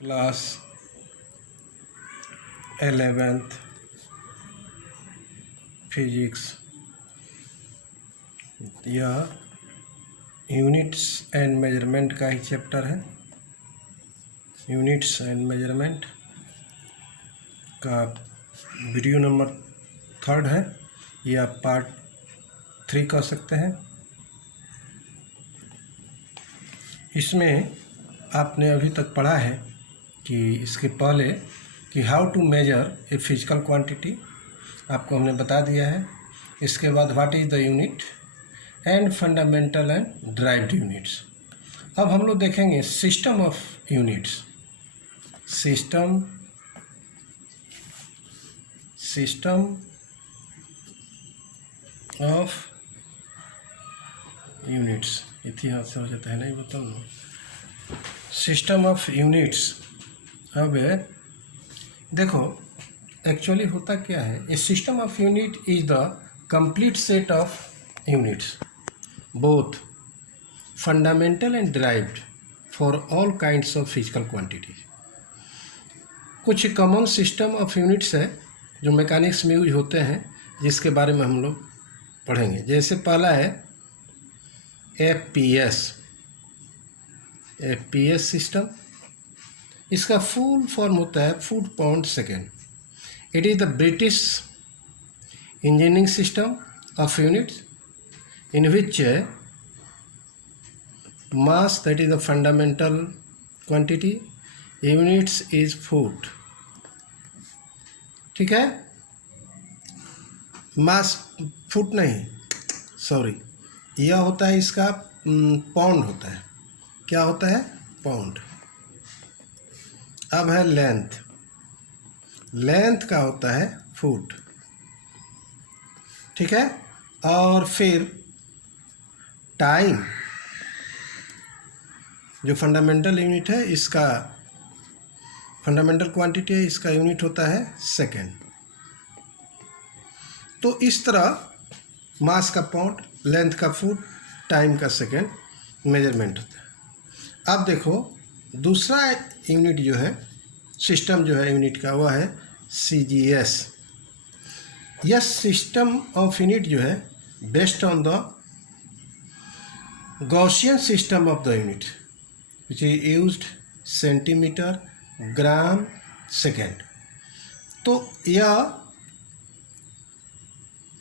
Class 11th physics यह units and measurement का ही chapter है। यूनिट्स एंड मेजरमेंट का वीडियो नंबर 3 है या पार्ट 3 कह सकते हैं। इसमें आपने अभी तक पढ़ा है कि इसके पहले कि how to measure a physical quantity आपको हमने बता दिया है। इसके बाद what is the unit and fundamental and derived units. अब हम लोग देखेंगे system of units. System of units इतिहास से हो जाता है नहीं बताओ। System of units. अब देखो एक्चुअली होता क्या है, a system of unit is the complete set of units both fundamental and derived for all kinds of physical quantity. कुछ कॉमन सिस्टम ऑफ यूनिट्स है जो मैकेनिक्स में यूज होते हैं, जिसके बारे में हम लोग पढ़ेंगे। जैसे पहला है एफपीएस सिस्टम। इसका फुल फॉर्म होता है foot pound second. It is the British engineering system of units in which mass that is the fundamental quantity, units is foot. ठीक है, मास फुट नहीं, सॉरी, यह होता है इसका पाउंड होता है। क्या होता है? पाउंड। अब है लेंथ। लेंथ का होता है फुट। ठीक है, और फिर टाइम जो फंडामेंटल यूनिट है, इसका फंडामेंटल क्वांटिटी है, इसका यूनिट होता है सेकेंड। तो इस तरह मास का पाउंड, लेंथ का फुट, टाइम का सेकेंड मेजरमेंट होता है। अब देखो दूसरा यूनिट जो है, सिस्टम जो है यूनिट का, वह है सीजीएस। यह सिस्टम ऑफ यूनिट जो है based on the Gaussian system of the unit which is used centimetre, gram, second. तो यह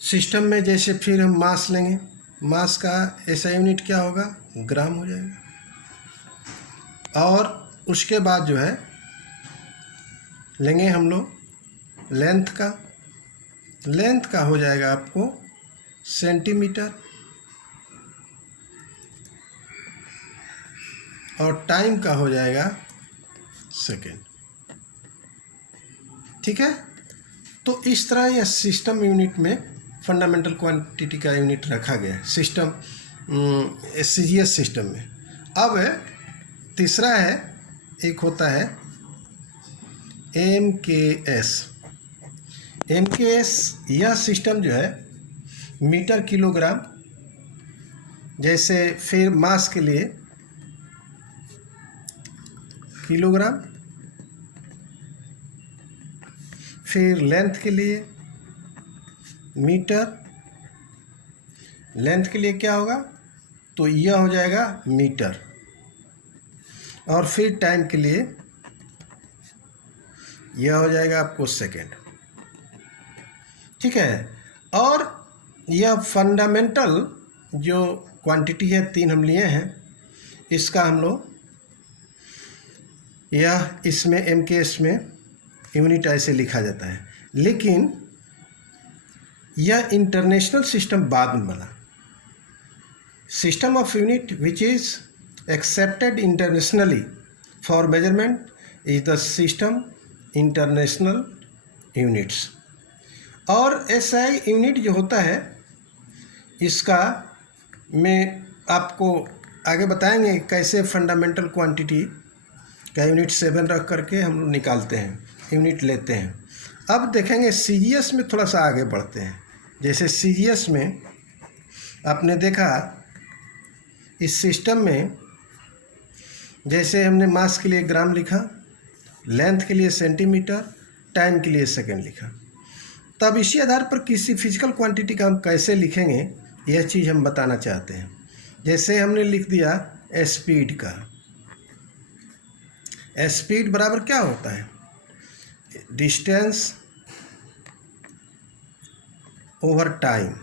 सिस्टम में जैसे फिर हम मास लेंगे, मास का ऐसा यूनिट क्या होगा? ग्राम हो जाएगा। और उसके बाद जो है लेंगे हम लोग लेंथ का। लेंथ का हो जाएगा आपको सेंटीमीटर, और टाइम का हो जाएगा सेकेंड। ठीक है, तो इस तरह यह सिस्टम यूनिट में फंडामेंटल क्वांटिटी का यूनिट रखा गया है सिस्टम सीजीएस सिस्टम में। अब तीसरा है, एक होता है एमकेएस। एमकेएस यह सिस्टम जो है मीटर, किलोग्राम, जैसे फिर मास के लिए किलोग्राम, फिर लेंथ के लिए मीटर, लेंथ के लिए क्या होगा? तो यह हो जाएगा मीटर, और फिर टाइम के लिए यह हो जाएगा आपको सेकेंड। ठीक है, और यह फंडामेंटल जो क्वांटिटी है, 3 हम लिए हैं, इसका हम लोग यह इसमें एमकेएस में यूनिट ऐसे लिखा जाता है। लेकिन यह इंटरनेशनल सिस्टम बाद में बना। System of unit which is accepted internationally for measurement is the system international units। और SI यूनिट जो होता है, इसका में आपको आगे बताएंगे कैसे फंडामेंटल क्वांटिटी का यूनिट 7 रख करके हम लोग निकालते हैं, यूनिट लेते हैं। अब देखेंगे सीजीएस में थोड़ा सा आगे बढ़ते हैं। जैसे सीजीएस में आपने देखा, इस सिस्टम में जैसे हमने मास के लिए ग्राम लिखा, लेंथ के लिए सेंटीमीटर, टाइम के लिए सेकेंड लिखा। तब इसी आधार पर किसी फिजिकल क्वांटिटी का हम कैसे लिखेंगे यह चीज़ हम बताना चाहते हैं। जैसे हमने लिख दिया स्पीड का, स्पीड बराबर क्या होता है, डिस्टेंस ओवर टाइम।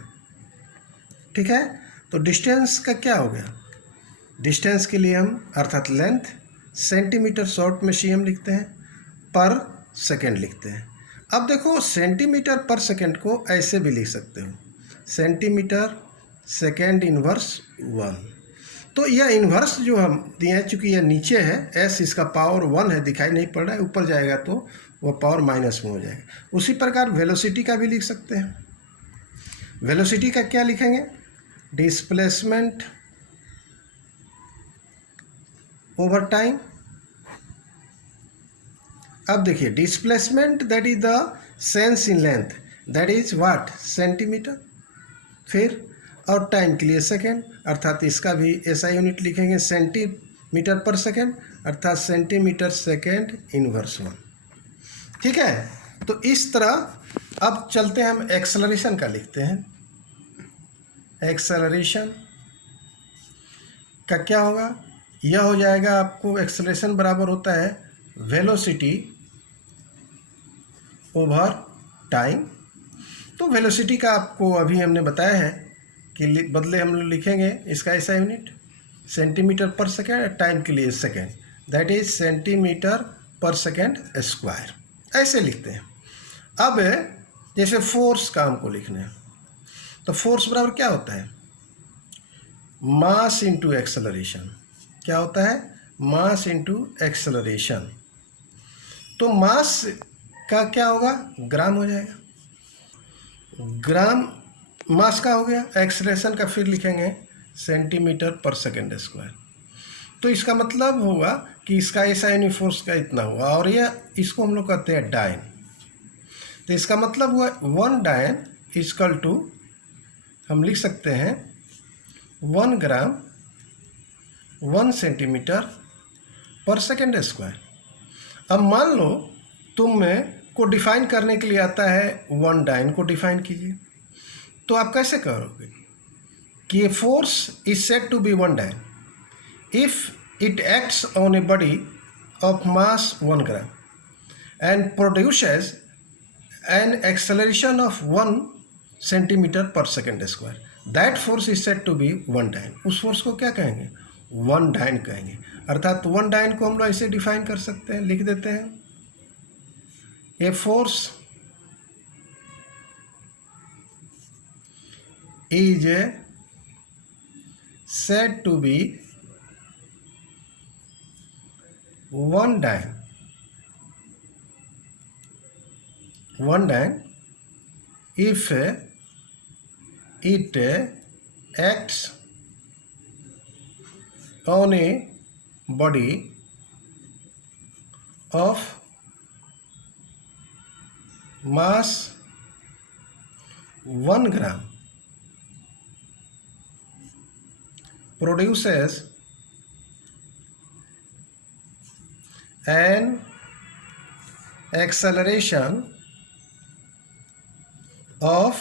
ठीक है, तो डिस्टेंस का क्या हो गया, डिस्टेंस के लिए हम अर्थात लेंथ सेंटीमीटर शॉर्ट में सीएम लिखते हैं, पर सेकेंड लिखते हैं। अब देखो सेंटीमीटर पर सेकेंड को ऐसे भी लिख सकते हो, सेंटीमीटर सेकेंड इनवर्स 1। तो यह इन्वर्स जो हम दिए हैं, चूँकि यह नीचे है एस, इसका पावर 1 है, दिखाई नहीं पड़ रहा है, ऊपर जाएगा तो वह पावर माइनस में हो जाएगा। उसी प्रकार वेलोसिटी का भी लिख सकते हैं। वेलोसिटी का क्या लिखेंगे, डिस्प्लेसमेंट ओवर टाइम। अब देखिए displacement that is the sense in length, that is what, centimetre. फिर और टाइम के लिए सेकेंड, अर्थात इसका भी ऐसा यूनिट लिखेंगे, सेंटीमीटर पर सेकेंड, अर्थात सेंटीमीटर सेकेंड इनवर्स 1। ठीक है, तो इस तरह अब चलते हैं हम एक्सेलरेशन का लिखते हैं। एक्सेलरेशन का क्या होगा, यह हो जाएगा आपको, एक्सेलरेशन बराबर होता है वेलोसिटी ओवर टाइम। तो वेलोसिटी का आपको अभी हमने बताया है कि बदले हम लोग लिखेंगे इसका ऐसा unit centimetre per second, time के लिए second, that is centimetre per second square, ऐसे लिखते हैं। अब जैसे फोर्स का हमको लिखना है, तो फोर्स बराबर क्या होता है, मास इंटू एक्सेलरेशन। क्या होता है, मास इंटू एक्सेलरेशन। तो मास का क्या होगा, ग्राम हो जाएगा, ग्राम मास का हो गया। एक्सेलरेशन का फिर लिखेंगे सेंटीमीटर पर सेकेंड स्क्वायर। तो इसका मतलब होगा कि इसका ऐसा यूनिट फोर्स का इतना हुआ, और यह इसको हम लोग कहते हैं डायन। तो इसका मतलब हुआ 1 डायन इक्वल टू, हम लिख सकते हैं 1 ग्राम 1 सेंटीमीटर पर सेकेंड स्क्वायर। अब मान लो तुम में को डिफाइन करने के लिए आता है 1 डायन को डिफाइन कीजिए, तो आप कैसे करोगे कि force is said to be 1 dyne if it acts on a body of mass 1 gram and produces an acceleration of 1 centimetre per second square, that force is said to be 1 dyne. उस force को क्या कहेंगे, 1 डायन कहेंगे। अर्थात 1 डायन को हम लोग ऐसे डिफाइन कर सकते हैं, लिख देते हैं, a force is said to be 1 dyne if it acts on a body of mass 1 gram produces an acceleration of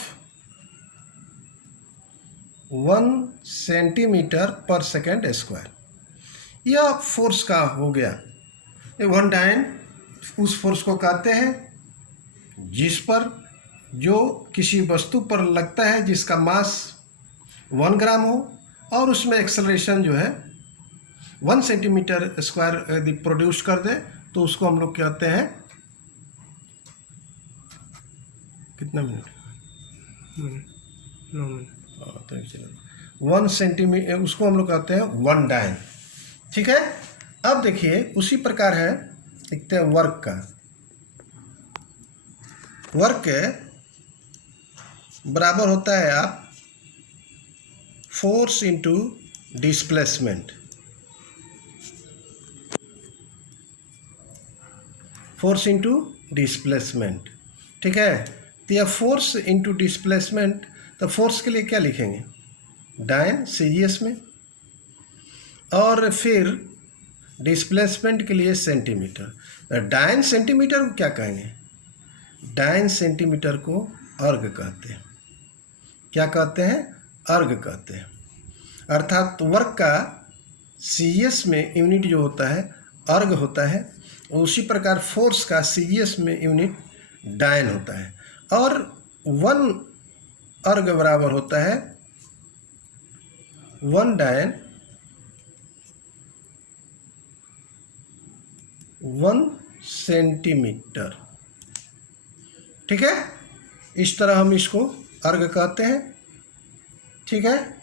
1 centimetre per second square. यह फोर्स का हो गया। 1 डायन उस फोर्स को कहते हैं जिस पर, जो किसी वस्तु पर लगता है जिसका मास 1 ग्राम हो और उसमें एक्सेलरेशन जो है 1 सेंटीमीटर स्क्वायर यदि प्रोड्यूस कर दे, तो उसको हम लोग कहते हैं, कितना मिनट, 9 मिनट, तो चलो 1 सेंटीमीटर, उसको हम लोग कहते हैं 1 डायन। ठीक है, अब देखिए उसी प्रकार है, लिखते हैं वर्क का। वर्क बराबर होता है आप force into displacement, force into displacement. ठीक है, तो यह फोर्स इंटू डिस्प्लेसमेंट, तो फोर्स के लिए क्या लिखेंगे, डायन सीजीएस में, और फिर डिस्प्लेसमेंट के लिए सेंटीमीटर। डायन सेंटीमीटर को क्या कहेंगे? डायन सेंटीमीटर को अर्ग कहते हैं। क्या कहते हैं? अर्ग कहते हैं। अर्थात वर्क का सीएस में यूनिट जो होता है अर्ग होता है, उसी प्रकार फोर्स का सीएस में यूनिट डायन होता है। और 1 अर्ग बराबर होता है 1 डायन 1 सेंटीमीटर। ठीक है, इस तरह हम इसको अर्ग कहते हैं। ठीक है।